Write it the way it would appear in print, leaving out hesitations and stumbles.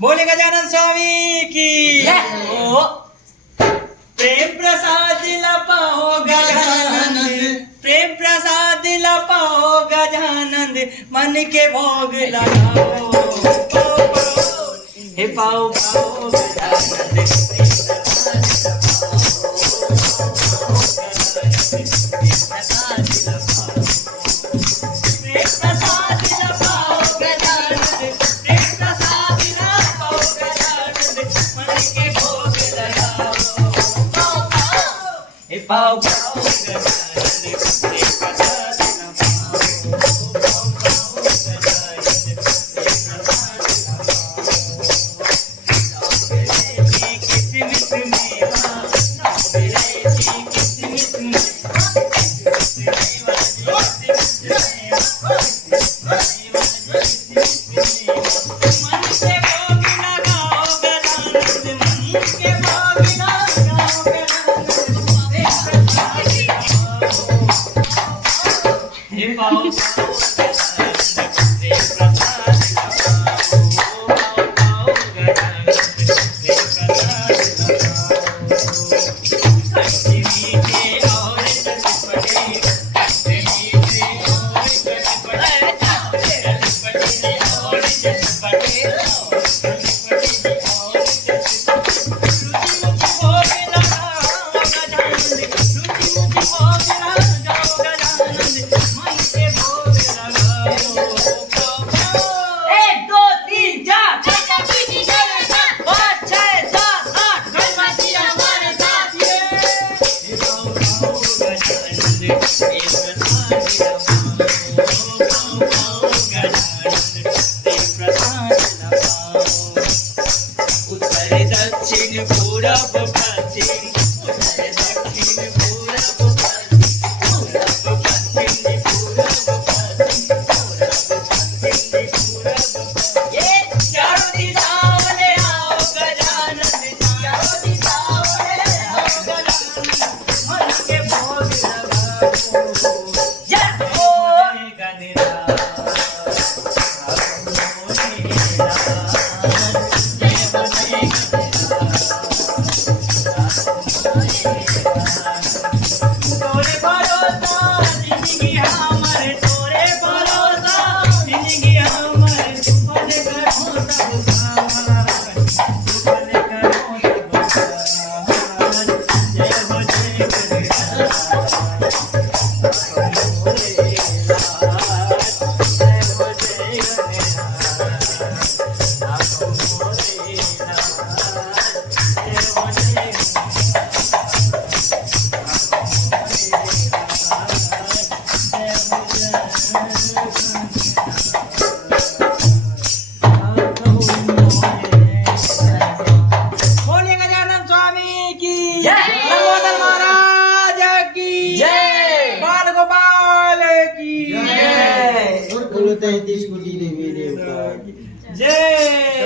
बोले गजानन स्वामी की प्रेम प्रसाद लपाओ गजानंद, प्रेम प्रसाद लपाओ गजानंद, मन के भोग लगाओ हे पाओ पाओ गजानंद। Pau pau दक्षिण पूरब पश्चिम उत्तर दक्षिण पूरब पश्चिम पूरब पश्चिम पूरब पश्चिम ये चारों दिशाओं में आओ गजानन चारों दिशाओं में आओ गजानन मन के भोग लगाओ जय हो गणराज तोरे भरोसा जिंदगी हमर तोरे भरोसा जिंदगी हमर मन करो सब मन करो सब जय हो जय बोलिए गजानन स्वामी की लंबोदर महाराज की बाल गोपाल की बोलो 33 कोटी देवी देवता की जय